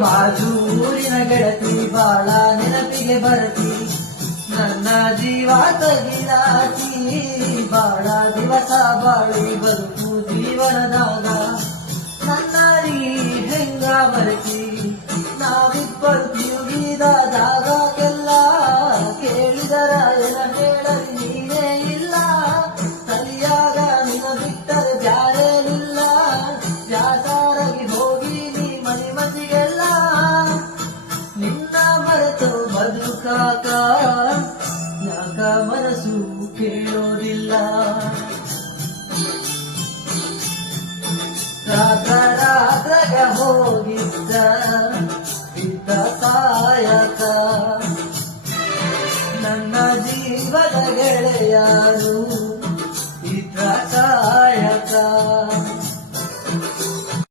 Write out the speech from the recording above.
ಬಾಜೂರಿನ ಗೆಳತಿ ಬಾಳ ನೆನಪಿಗೆ ಬರತಿ ನನ್ನ ಜೀವ ತಗಿಲಾತಿ ಬಾಳ ದಿವಸ ಬಾಳಿ ಬದುಕು ಜೀವನದಾಗ ನನ್ನ ನೀ ಹೆಂಗ ಬರತಿ ನಾವಿಬ್ಬರು ತಿರುಗಿದ ಜಾಗಕ್ಕೆಲ್ಲ ಕೇಳಿದರ ಎನ ಹೇಳಲಿ ನೀನೇ ಇಲ್ಲ ಸರಿಯಾಗ ನಿನ್ನ ಬಿಟ್ಟರೆ ಬ್ಯಾರೇನಿಲ್ಲ ಯಾತಾರಾಗಿ ಹೋಗಿ ನೀ ಮನೆ ಮಂದಿಗೆಲ್ಲ ನಿನ್ನ ಮರೆತು ಬದುಕಾಕ ಯಾಕ ಮನಸ್ಸು ಕೇಳೋದಿಲ್ಲ ರಾತ್ರಾಗ ಹೋಗಿದ್ದ ಇದ್ದ ಕಾಯಕ ನನ್ನ ಜೀವದ ಗೆಳೆಯರು